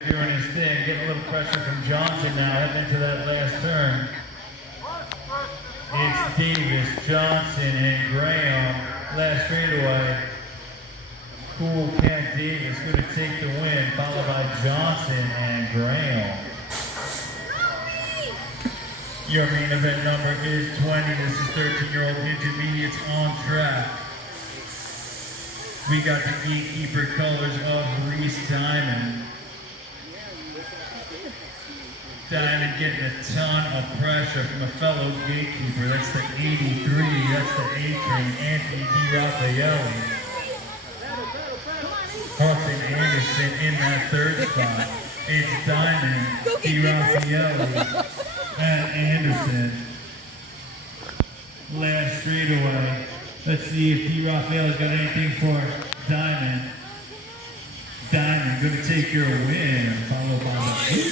Doing his thing, getting a little pressure from Johnson now, heading into that last turn. It's Davis, Johnson, and Graham. Last straightaway. Cool Cat Davis going to take the win, followed by Johnson and Graham. Your main event number is 20. This is 13-year-old intermediates on track. We got the gatekeeper colors of Reese Diamond. Diamond getting a ton of pressure from a fellow gatekeeper. That's the 83, that's the A-Train, Anthony DiRaffaele. Hudson Anderson in that third spot. It's Diamond, DiRaffaele, and Anderson. Last straightaway. Let's see if DiRaffaele's got anything for Diamond. Diamond gonna take your win, followed by the